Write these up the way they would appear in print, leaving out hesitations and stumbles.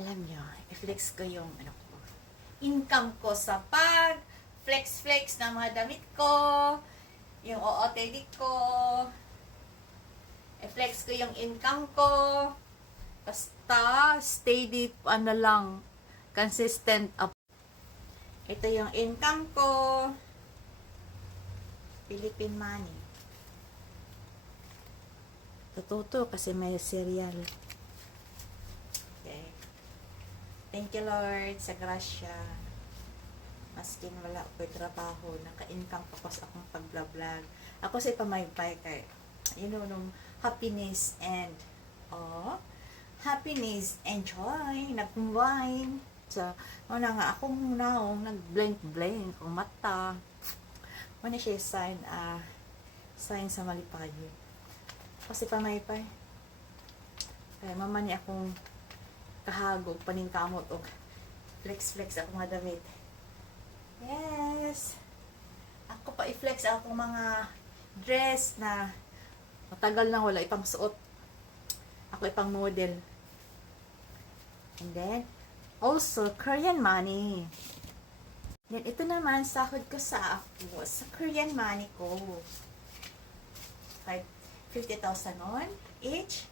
Alam nyo, i-flex ko yung income ko sa pag flex ng mga damit ko, yung OOTD ko, i-flex ko yung income ko, basta steady, lang, consistent up. Ito yung income ko, Philippine money. Tututo kasi may serial. Okay. Thank you Lord sa grasya. Maskin wala ko trabaho, naka-income pa ko sa akong pag-vlog. Ako sa pamaypay kay, nung happiness and happiness and joy, nag-combine. So, nga ako naong nag-blink ang mata. Ano siya sign sa malipayo. Kasi pamaypay. Kaya mama ni akong kahagog, paningkamot o flex ako mga damit. Yes! Ako pa i-flex ako mga dress na matagal na wala ipang suot. Ako ipang model. And then, also, Korean money. Then, ito naman, sahod ko sa Korean money ko. 50,000 won each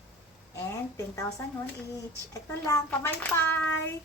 and 10,000 won each. Ito lang, pamaypay!